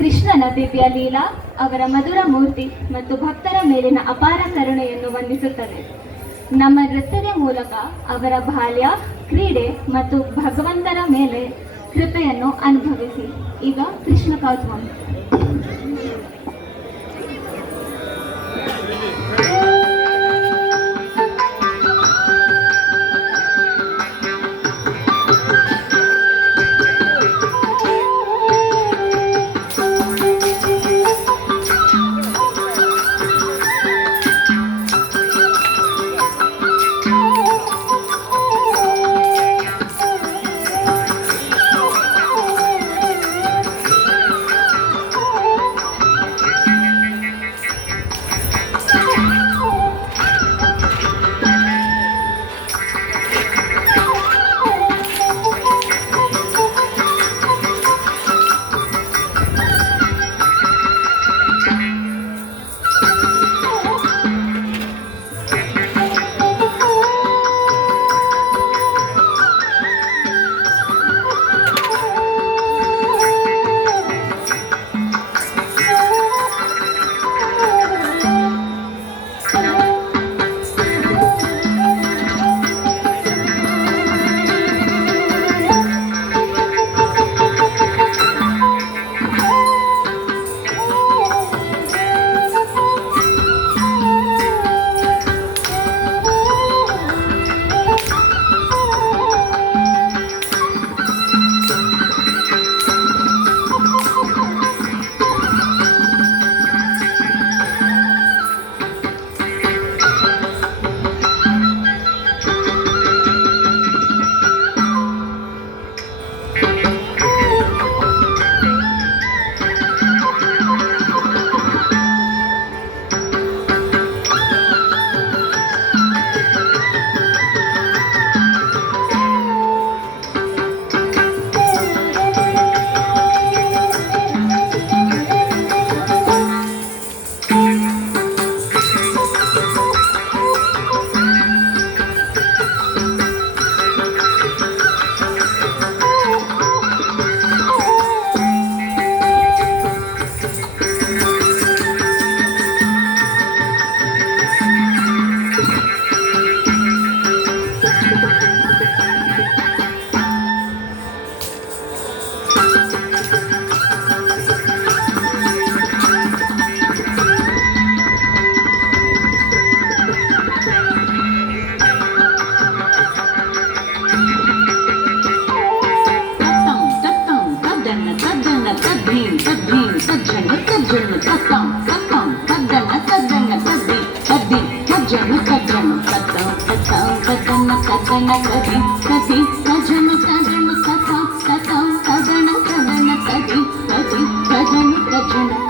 ಕೃಷ್ಣನ ದಿವ್ಯ ಲೀಲಾ ಅವರ ಮಧುರ ಮೂರ್ತಿ ಮತ್ತು ಭಕ್ತರ ಮೇಲಿನ ಅಪಾರ ಕರುಣೆಯನ್ನು ವಂದಿಸುತ್ತದೆ. ನಮ್ಮ ನೃತ್ಯದ ಮೂಲಕ ಅವರ ಬಾಲ್ಯ, ಕ್ರೀಡೆ ಮತ್ತು ಭಗವಂತನ ಮೇಲೆ ಕೃಪೆಯನ್ನು ಅನುಭವಿಸಿ. ಈಗ ಕೃಷ್ಣ ಕಾಸ್ವಾಮಿ.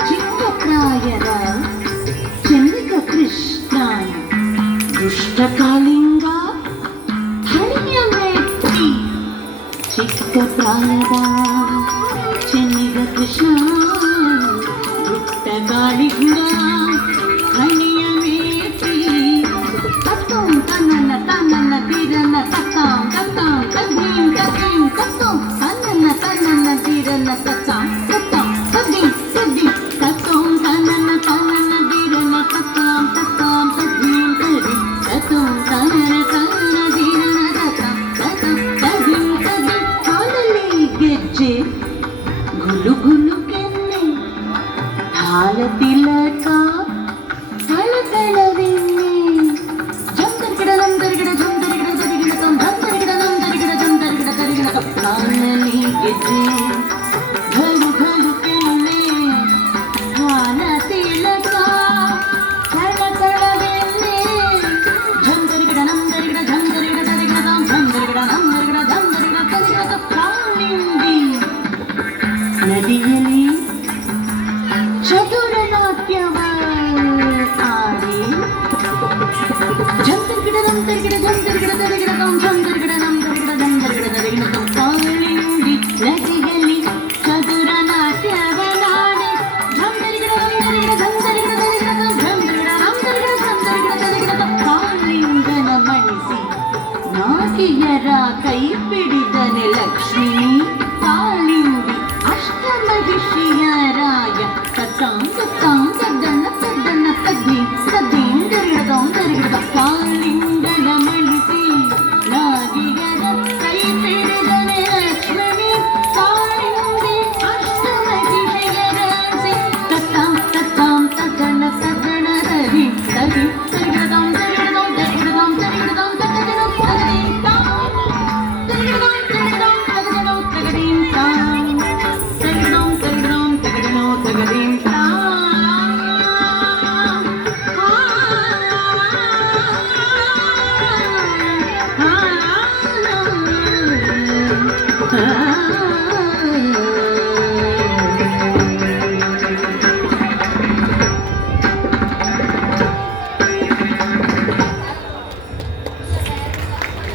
ಚಿಕ್ಕಪ್ರಾಯರ ಚೆನ್ನಿಗ ಕೃಷ್ಣ ದುಷ್ಟಕಾಲಿಂಗ ಹಳಿಯ ಮೆಟ್ಟಿ ಚಿಕ್ಕಪ್ರಾಯದ ಚೆನ್ನಿಗ ಕೃಷ್ಣ ದುಷ್ಟಕಾಲಿಂಗ ಹಳಿಯ ಮೇಟಿ ತತ್ತಂ ತನ್ನನ ತನ್ನನ ತೀರನ ತತ್ತಾಂ ತತ್ತಾಂ ತದ್ದೀಂ ತದ್ದೀಂ ತತ್ತಂ ತನ್ನನ ತನ್ನನ ತೀರನ ತತ್ತಾಂ ತತ್ತಾಂ ತದ್ದೀಂ ತದ್ದೀಂ ತತ್ತಂ ತನ್ನನ ತನ್ನನ ತೀರನ ತತ್ತಾಂ ತತ್ತಾಂ ತದ್ದೀಂ ತದ್ದೀಂ ತತ್ತಂ ತನ್ನನ ತನ್ನನ ತೀರನ ತತ್ತಾಂ ತತ್ತಾಂ ತದ್ದೀಂ ತದ್ದೀಂ ಕಾಲಲ್ಲಿ ಗೆಜ್ಜೆ ಗುಲು ಗುಲು ಕೆನ್ನೆ ಹಾಲ ತಿಲಕ ಹಳಕಳವೆನ್ನೆ ಜಂತರಿಗಿಡ ನಂದರಿಗಿಡ ಜಂತರಿಗಿಡ ದರಿಗಿಡ ತಂ ಜಂತರಿಗಿಡ ನಂದರಿಗಿಡ ಜಂತರಿಗಿಡ ದರಿಗಿಡ ಕಾಲಲ್ಲಿ ಗೆಜ್ಜೆ ಘಲು ಘಲು ಕೆನ್ನೆ ಹಾಲ ತಿಲಕ ಹಳಕಳವೆನ್ನೆ ಜಂತರಿಗಿಡ ನಂದರಿಗಿಡ ಜಂತರಿಗಿಡ ದರಿಗಿಡ ತಂ ಜಂತರಿಗಿಡ ನಂದರಿಗಿಡ ಜಂತರಿಗಿಡ ದರಿಗಿಡ ಕಾಲಿಂದಿ ನದಿಯಲ್ಲಿ ಚತುರ ನಾಟ್ಯವ ಆ